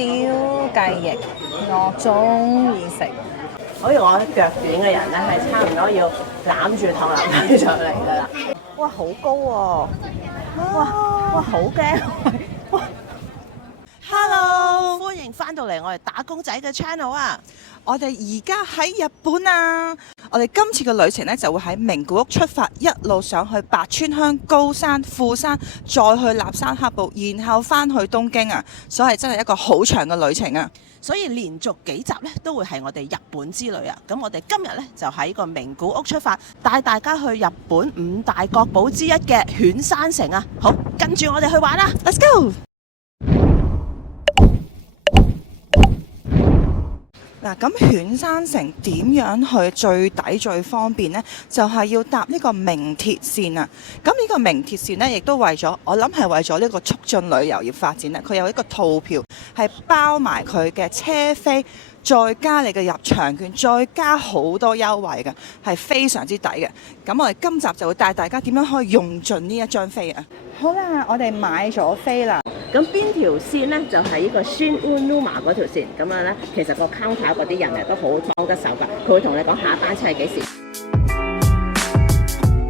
雞翼，我中意食。好似我腳短嘅人咧，係差唔多要攬住唐人雞上嚟噶啦。哇，好高喎！哇，好驚！哇 Hello，歡迎翻到嚟我哋打工仔嘅 channel 啊！我哋而家喺日本啊！我哋今次嘅旅程呢，就會喺名古屋出發，一路上去白川鄉、高山、富山，再去立山黑部，然後翻去東京啊！所以真係一個好長嘅旅程啊！所以連續幾集咧都會係我哋日本之旅啊！咁我哋今日咧就喺個名古屋出發，帶大家去日本五大國寶之一嘅犬山城啊！好，跟住我哋去玩啦 ，Let's go！嗱，咁犬山城點樣去最抵最方便呢？就係要搭呢個名鐵線啊！咁呢個名鐵線呢，亦都為咗，我諗係為咗呢個促進旅遊業發展咧。佢有一個套票，係包埋佢嘅車飛，再加你嘅入場券，再加好多優惠嘅，係非常之抵嘅。咁我哋今集就會帶大家點樣可以用盡呢一張飛啊！好啦，我哋買咗飛啦。咁邊條線呢？就係呢個 Shin-Uonuma 嗰條線。咁樣呢，其實個 counter 嗰啲人咧都好幫得手㗎。佢會同你講下一班車係幾時。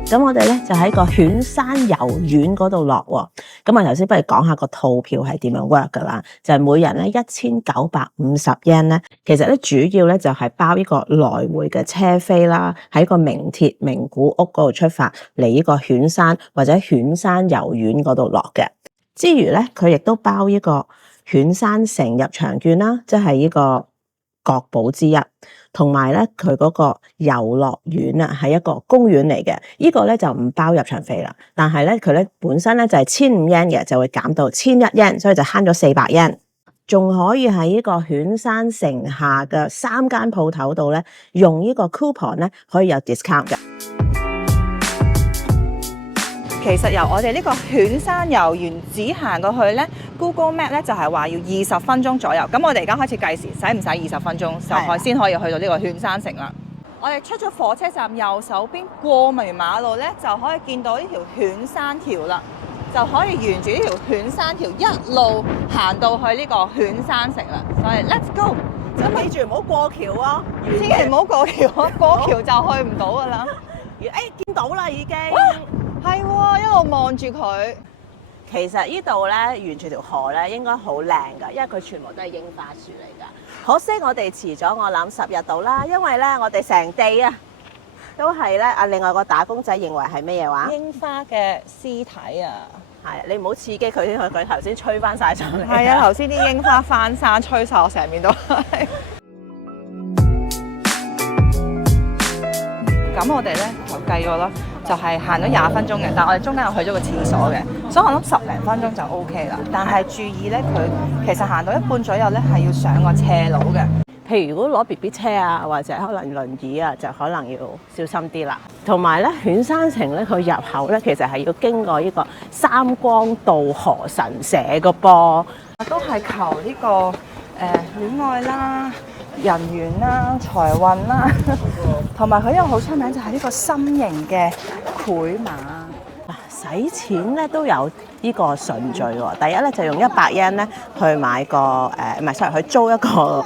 咁我哋呢，就喺個犬山遊園嗰度落喎。咁啊頭先不如講下個套票係點樣 work 㗎啦。就係每人呢1950 yen 呢，其實呢主要呢就係包呢個來回嘅車飛啦，喺個名鐵名古屋嗰度出發嚟呢個犬山或者犬山遊園嗰度落嘅。之餘咧，佢亦都包呢個犬山城入場券啦，即係呢個國寶之一，同埋咧佢嗰個遊樂園啊，係一個公園嚟嘅。呢個咧就唔包入場費啦，但係咧佢咧本身咧就係1500 yen 嘅，就會減到1100 yen，所以就慳咗400 yen。仲可以喺呢個犬山城下嘅3間鋪頭度咧，用呢個 coupon 咧可以有 discount 嘅。其實由我哋呢個犬山遊園只行過去呢 Google Map 呢就係話要20分鐘左右。咁我哋而家開始計時，使唔使20分鐘就先可以去到呢個犬山城啦？我哋出咗火車站右手邊過完馬路呢，就可以見到呢條犬山橋啦，就可以沿住呢條犬山橋一路行到去呢個犬山城啦。所以 Let's go！ 咁記住唔好過橋啊，千祈唔好過橋，過橋就去唔到噶啦。見到啦已經。係喎，一路望住佢。其實呢度咧，沿住條河咧，應該好靚㗎，因為佢全部都係櫻花樹嚟㗎。可惜我哋遲咗，我諗10日到啦，因為咧我哋成地啊都係咧啊，另外個打工仔認為係咩嘢話？櫻花嘅屍體啊！係，你唔好刺激佢，佢頭先吹翻晒上嚟。係啊，頭先啲櫻花翻山，吹晒我成面都係。咁我哋咧就計過啦，就係行咗20分鐘嘅，但係我哋中間又去咗個廁所嘅，所以我諗10零分鐘就 OK 啦。但係注意咧，佢其實行到一半左右咧係要上個斜路嘅。譬如如果攞 BB 車啊，或者可能輪椅啊，就可能要小心啲啦。同埋咧，犬山城咧，佢入口咧其實係要經過呢個三光道河神社嘅噃，都係求呢個戀愛啦、人緣啦、財運啦，同埋佢一個好出名就係呢個心形嘅繪馬。使錢咧都有呢個順序喎。第一咧就用100 yen 咧去買個去租一個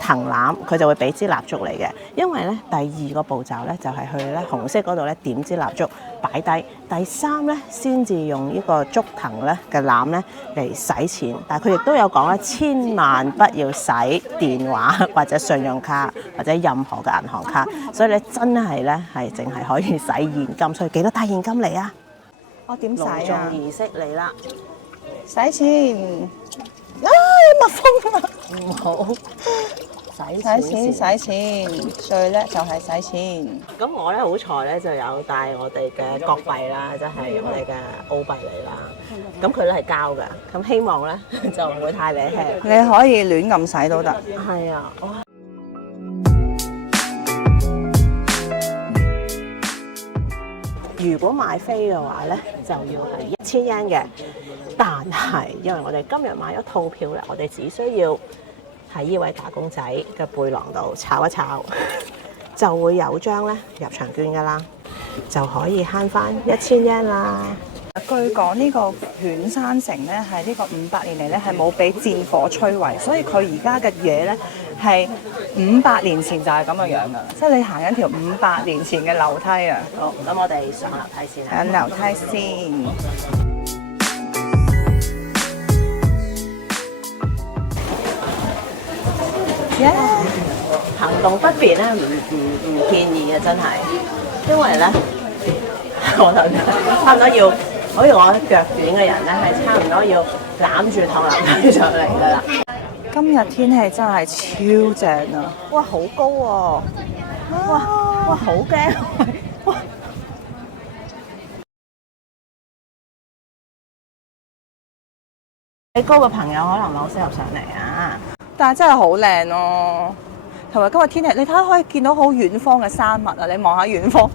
藤籃，佢就會俾支蠟燭嚟嘅。因為咧第二個步驟咧就係去咧紅色嗰度咧點支蠟燭擺低，第三咧先至用呢個竹藤咧嘅籃咧嚟使錢。但係佢亦都有講咧，千萬不要使電話或者信用卡或者任何嘅銀行卡，所以咧真係咧係淨係可以使現金，所以記得帶現金嚟啊！我點使隆重啊？儀式嚟啦！使錢啊！蜜蜂啊！唔好使錢，使錢，最叻就係使錢。咁我咧好彩咧就有帶我哋嘅國幣啦，即係我哋嘅澳幣嚟啦。咁佢咧係膠嘅，咁希望咧就唔會太離氣。你可以亂咁使都得。係啊，哇！如果買飛嘅話咧，就要係1000 yen 嘅。但係因為我哋今日買咗套票咧，我哋只需要喺呢位打工仔嘅背囊度炒一炒，就會有張咧入場券噶啦，就可以慳翻1000 yen 啦。據講呢個犬山城咧係呢個500年嚟咧係冇俾戰火摧毀，所以佢而家嘅嘢咧係500年前就係咁嘅樣噶，即係你行緊條500年前嘅樓梯啊！好，咁我哋上樓梯先啦。上樓梯先。耶！行動不便咧，唔建議嘅真係，因為咧，我就差唔多要，好似我腳短嘅人咧，係差唔多要攬住趟樓梯上嚟㗎啦。今日天氣真係超正啊！哇，好高喎！哇，好驚！哇，你高嘅朋友可能唔係好適合上嚟啊。但係真係好靚咯，同埋今日天氣，你睇下可以見到好遠方嘅山脈啊！你望下遠方，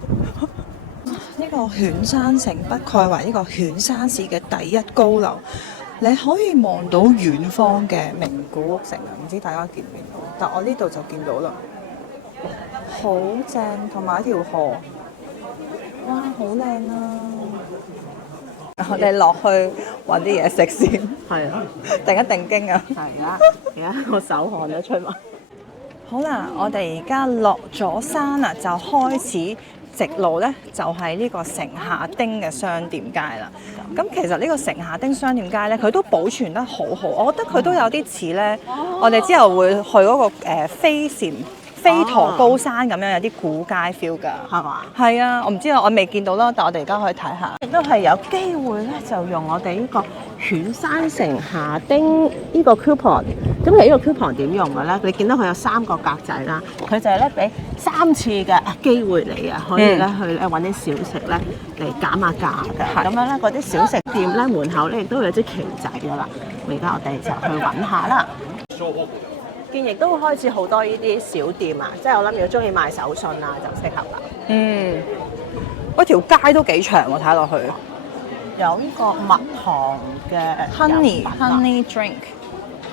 呢個犬山城北蓋為呢個犬山市嘅第一高樓，你可以望到遠方嘅名古屋城啊！唔知大家見唔見到？但我呢度就見到啦，好正，同埋一條河，哇，好靚啊！我哋落去揾啲嘢食先，係啊，定一定經啊！係啊，而家個手汗都出埋。好啦，我哋而家落咗山啦，就開始直路呢，就係呢個城下町嘅商店街啦。咁其實呢個城下町商店街呢，佢都保存得好好，我覺得佢都有啲似呢。我哋之後會去嗰個飛駝高山咁樣，有啲古街 feel 㗎，係嘛？係啊，我唔知啊，我未見到啦，但我哋而家可以睇下。亦都係有機會咧，就用我哋呢個犬山城下町呢個 coupon。咁其實呢個 coupon 點用嘅咧？你見到佢有3個格仔啦，佢就係咧俾3次嘅機會你啊，可以咧去咧揾啲小食咧嚟減下價㗎。咁樣咧，嗰啲小食店咧門口咧亦都會有支旗仔㗎啦。而家我哋就去揾下啦。見亦都會開始好多呢啲小店啊，即係我諗如果中意買手信啊，就適合啦。嗯，嗰條街都幾長喎，睇落去。有呢個蜜糖嘅 Honey Drink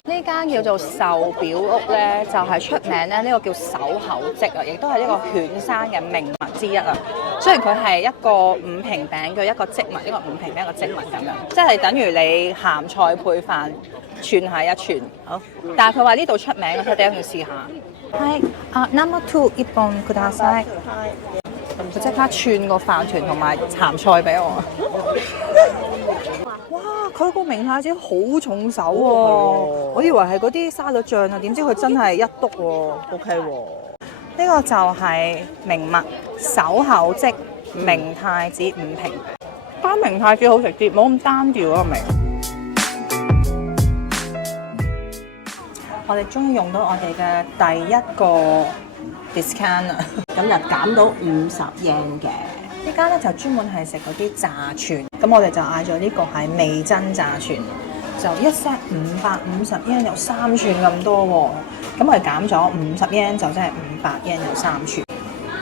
呢間叫做壽表屋咧，就係出名咧，呢個叫守口跡啊，亦都係呢個犬山嘅名物之一啊。雖然佢係一個5平餅嘅一個織物，一個5平餅一個織物咁樣，即係等於你鹹菜配飯串下一串。好，但係佢話呢度出名嘅，所以第一要試下。係number 2一本ください。佢即刻串個飯團同埋鹹菜俾我。哇！佢個明太子好重手喎，我以為係嗰啲沙律醬啊，點知佢真係一篤喎。OK 喎，呢個就係名物守口跡明太子5平，間明太子好食啲，冇咁單調嗰個味。我哋終於用到我哋嘅第一個 discount 啦，咁就減到50 yen 嘅。呢間咧就專門係食嗰啲炸串，咁我哋就嗌咗呢個係味噌炸串，就一 set 550 yen 有3串咁多喎，咁我哋減咗50 yen 就即係500 yen 有3串。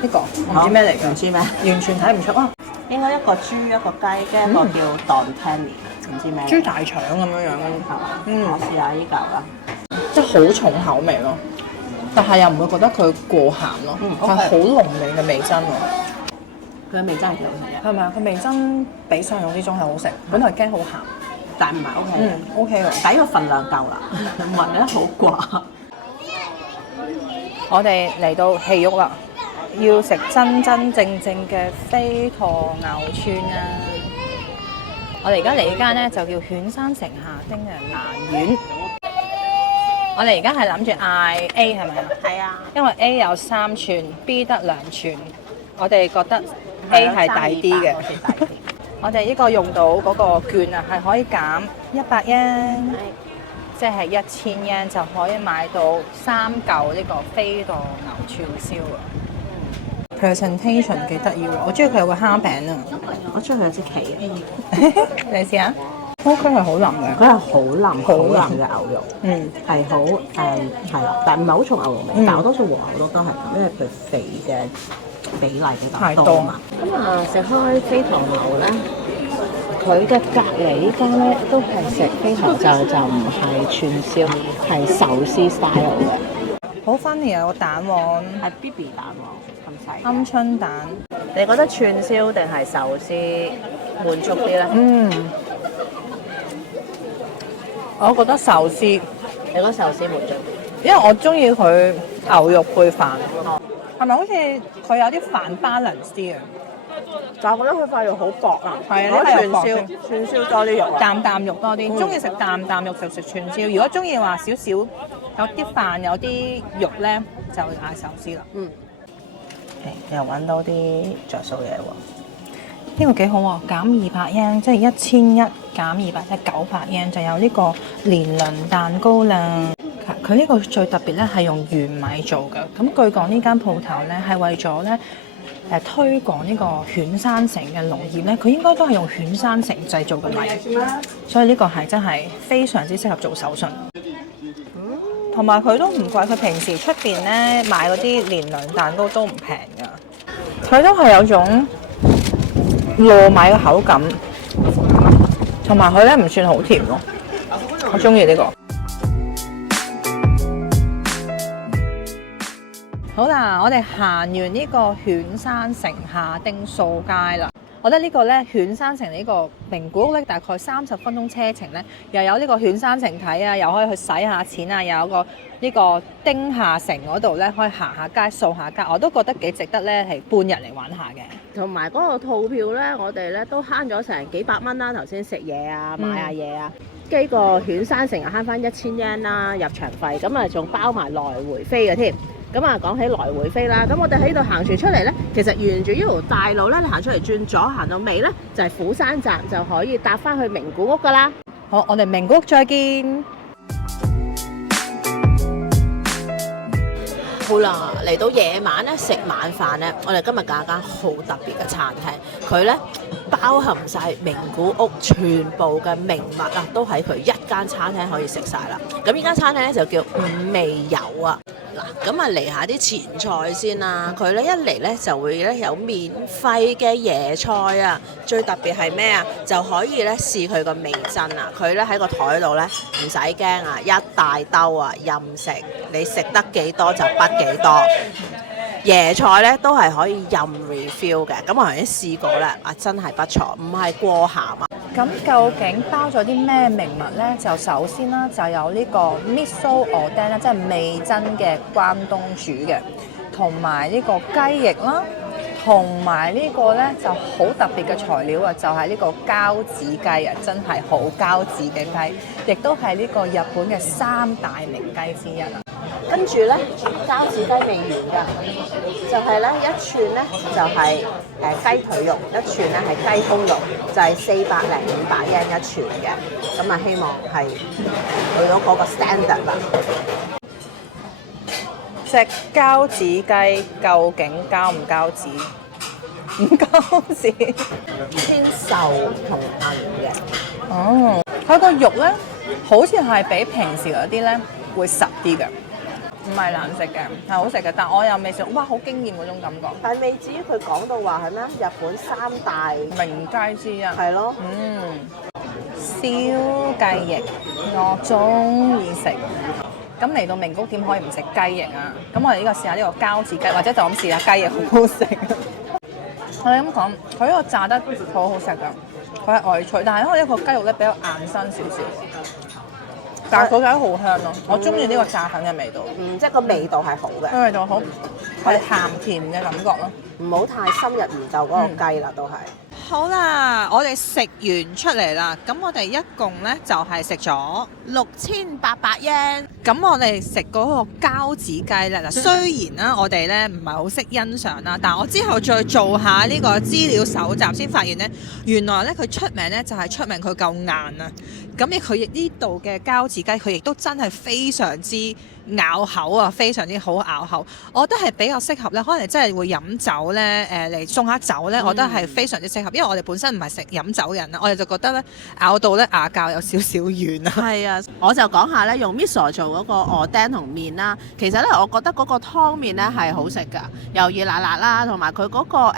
呢個我唔知咩嚟㗎，唔知咩？完全睇唔出啊！應該一個豬一個雞，跟一個叫 Dontani，唔知咩？豬大腸咁樣樣，係嘛？嗯我試下呢嚿啦。即係好重口味咯，但係又唔會覺得佢過鹹咯，係好濃味嘅味噌喎。佢嘅味真係幾好食嘅，係咪啊？佢味噌比想象之中係好食，本來驚好鹹，但唔係 OK。OK 喎。抵個份量夠啦，唔係咧好寡。我哋嚟到戲屋啦，要食真真正正嘅飛駝牛串啊！我哋而家嚟呢間咧就叫犬山城下町嘅蘭苑。我哋而家係諗住嗌 A 係咪啊？係啊，因為 A 有3串，B 得2串，我哋覺得 A 係抵啲嘅。我哋呢個用到嗰個券啊，係可以減100 yen，即係1000 yen 就可以買到3嚿呢個飛駝牛串燒啊！Presentation 幾得意喎，我中意佢有個蝦餅啊！我中意佢有支旗啊，你試下。佢係好腍嘅，佢係好腍好腍嘅牛肉，係好係啦，但唔係好重牛肉味，但我多數和牛都係咁，因為佢肥嘅比例比較多嘛。咁啊，食開飛駝牛咧，佢嘅隔離呢間咧都係食飛駝就唔係串燒，係壽司 style 嘅。好 funny 啊！個蛋黃係 BB 蛋喎，咁細。鵪鶉蛋，你覺得串燒定係壽司滿足啲咧？我覺得壽司，你覺得壽司滿足？因為我中意佢牛肉配飯，係咪好似佢有啲飯 balance 啲啊？但係我覺得佢塊肉好薄啊，係啊，我呢串燒串燒多啲肉啊。啖啖肉多啲，中意食啖啖肉就食串燒。如果中意話少少有啲飯有啲肉咧，就嗌壽司啦。又揾到啲着數嘢喎。呢個幾好喎，減200yen，即係1100減200，即係900yen，就有呢個年輪蛋糕啦。佢呢個最特別咧係用玄米做嘅。咁據講呢間鋪頭咧係為咗咧推廣呢個犬山城嘅農業咧，佢應該都係用犬山城製造嘅米，所以呢個係真係非常之適合做手信。同埋佢都唔貴，佢平時出邊咧買嗰啲年輪蛋糕都唔平㗎。佢都係有種糯米嘅口感，同埋佢咧唔算好甜咯，我中意呢個。好啦，我哋行完呢個犬山城下町掃街啦。我覺得呢個咧犬山城呢個名古屋咧，大概30分鐘車程咧，又有呢個犬山城睇啊，又可以去使下錢啊，又有個呢個丁下城嗰度咧，可以行下街掃下街，我都覺得幾值得咧，係半日嚟玩下嘅。同埋嗰個套票咧，我哋咧都慳咗成幾百蚊啦。頭先食嘢啊，買下嘢啊，機個犬山城又慳翻1000yen啦入場費，咁啊仲包埋來回飛嘅添。咁啊講起來回飛啦，咁我哋喺度行船出嚟咧，其實沿住呢條大路咧，你行出嚟轉左行到尾咧，就係釜山站，就可以搭翻去名古屋噶啦。好，我哋名古屋再見。好啦，嚟到夜晚咧食晚飯咧，我哋今日揀間好特別嘅餐廳，佢咧包含晒名古屋全部嘅名物啊，都喺佢一間餐廳可以食晒啦。咁呢間餐廳咧就叫五味遊啊。嗱，咁啊嚟下啲前菜先啦。佢咧一嚟咧就會咧有免費嘅椰菜啊，最特別係咩啊？就可以咧試佢個味噌啊。佢咧喺個台度咧唔使驚啊，一大兜啊任食，你食得幾多就畢幾多。椰菜咧都係可以任 refill 嘅。咁我頭先試過咧，啊真係不錯，唔係過鹹啊。咁究竟包咗啲咩名物呢？就首先啦，就有呢個 miso oden 啦，即係味噌嘅關東煮嘅，同埋呢個雞翼啦，同埋呢個呢就好特別嘅材料啊，就係呢個膠子雞啊，真係好膠子嘅雞，亦都係呢個日本嘅3大名雞之一啊。跟住咧，膠子雞未完㗎，就係咧一串咧就係雞腿肉，一串咧係雞胸肉，就係400-500yen一串嘅。咁啊，希望係去到嗰個 standard 啦。隻膠子雞究竟膠唔膠子？唔膠子，偏瘦同韌嘅。哦，佢個肉咧好似係比平時嗰啲咧會實啲嘅。唔係難食嘅，係好食嘅，但我又未食，哇，好驚豔嗰種感覺。但係未至於佢講到話係咩？日本3大名雞之一。係咯。燒雞翼，我中意食。咁嚟到名古屋點可以唔食雞翼啊？咁我哋呢個試下呢個膠子雞，或者就咁試下雞翼好唔好食？我哋咁講，佢呢個炸得好好食㗎，佢係外脆，但係因為呢個雞肉咧比較硬身少少。但係佢覺得好香咯，我中意呢個炸粉嘅味道。即係個味道係好嘅。味道好，係鹹甜嘅感覺咯。唔好太深入研究嗰個雞啦，都係。好啦，我哋食完出嚟啦，咁我哋一共呢就係食咗6800yen。咁我哋食嗰個膠子雞呢，嗱雖然啦，我哋呢唔係好識欣賞啦，但我之後再做下呢個資料搜集，先發現呢，原來呢佢出名呢就係出名佢夠硬啊。咁佢亦呢度嘅膠子雞，佢亦都真係非常之咬口啊，非常之好咬口。我覺得係比較適合咧，可能真係會飲酒咧，嚟送下酒咧，我覺得係非常之適合。因為我哋本身唔係食飲酒嘅人啦，我哋就覺得咧咬到咧牙膠有少少軟啊。係啊，我就講下咧，用 miso 做嗰個oden同麵啦。其實咧，我覺得嗰個湯麵咧係好食㗎，又熱辣辣啦，同埋佢嗰個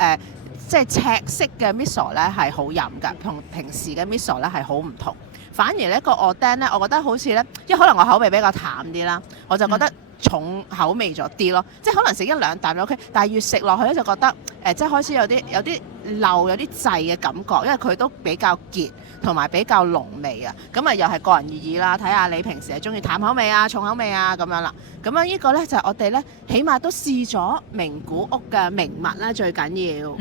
即係赤色嘅 miso 咧係好飲㗎，同平時嘅 miso 咧係好唔同。反而呢個oden咧，我覺得好似咧，因為可能我口味比較淡啲啦，我就覺得重口味咗啲咯，即係可能食一兩啖就 OK，但係越食落去咧就覺得即係開始有啲漏有啲滯嘅感覺，因為佢都比較結同埋比較濃味啊，咁啊又係個人而異啦，睇下你平時係中意淡口味啊、重口味啊咁樣啦。咁啊呢個呢，就係我哋呢，起碼都試咗名古屋嘅名物啦，最緊要。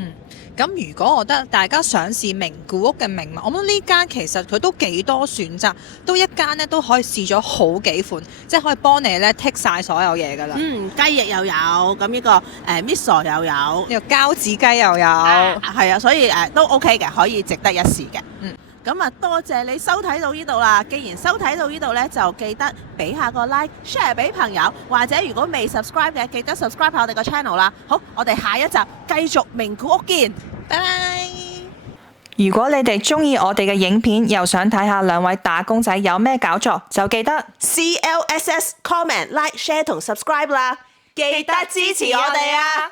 咁如果我覺得大家想試名古屋嘅名物，我覺得呢間其實佢都幾多選擇，都一間咧都可以試咗好幾款，即係可以幫你咧剔晒所有嘢㗎啦。雞翼又有，咁呢個miso 又有，呢個膠子雞又有，係啊，所以都 OK 嘅，可以值得一試嘅。咁啊，多謝你收睇到呢度啦！既然收睇到呢度呢，就記得俾下個 like，share 俾朋友，或者如果未 subscribe 嘅，記得 subscribe 下我哋個 channel 啦。好，我哋下一集繼續名古屋見，拜拜！如果你哋中意我哋嘅影片，又想睇下兩位打工仔有咩搞作，就記得 CLSS comment like share 同 subscribe 啦，記得支持我哋啊！